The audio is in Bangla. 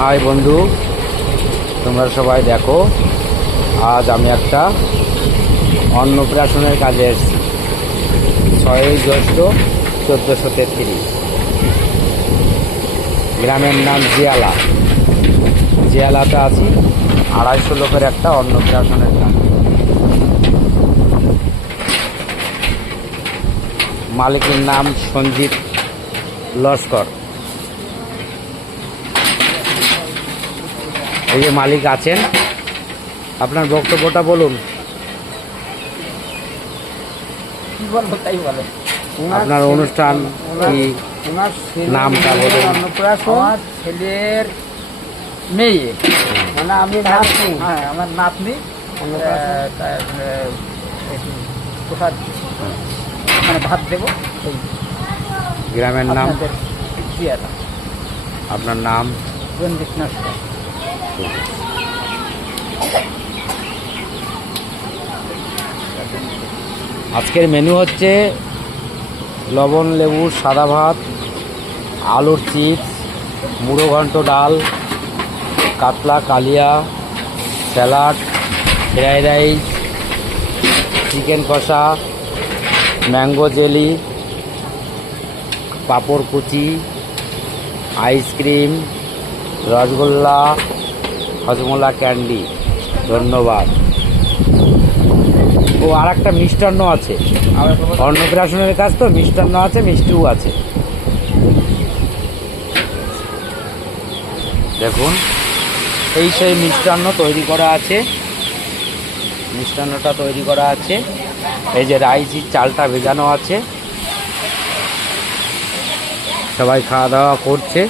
হাই বন্ধু, তোমরা সবাই দেখো, আজ আমি একটা অন্নপ্রাশনের কাজে এসেছি। 6ই জ্যৈষ্ঠ 1433। গ্রামের নাম জিয়ালা। জিয়ালাতে আছি 250 লোকের একটা অন্নপ্রাশনের কাজ। মালিকের নাম সঞ্জিত লস্কর। এই যে মালিক আছেন, আপনার বক্তব্যটা বলুন। কি বলবো তাই বলে। আপনার অনুষ্ঠান কি, নামটা বলুন। অন্নপ্রাশন আমার ছেলের মেয়ে, মানে আমি নাতনি। হ্যাঁ, আমার নাতনি। প্রসাদ মানে ভাত দেবো। গ্রামের নাম? জিয়ালা। আপনার নাম? রঞ্জিত নস্কর। আজকের মেনু হচ্ছে লবণ লেবুর সাদা ভাত, আলুর চিপস, মুড়ো ঘন্ট ডাল, কাতলা কালিয়া, স্যালাড, ফ্রাইড রাইস, চিকেন কষা, ম্যাঙ্গো জেলি, পাঁপড় কুচি, আইসক্রিম, রসগোল্লা, হজমোলা ক্যান্ডি। ধন্যবাদ। ও আর একটা মিষ্টান্ন আছে, অন্নপ্রাশনের কাজ তো, মিষ্টান্ন আছে, মিষ্টিও আছে। দেখুন, এই সেই মিষ্টান্ন তৈরি করা আছে। মিষ্টান্নটা তৈরি করা আছে। এই যে রাইসের চালটা ভেজানো আছে। সবাই খাওয়া দাওয়া করছে।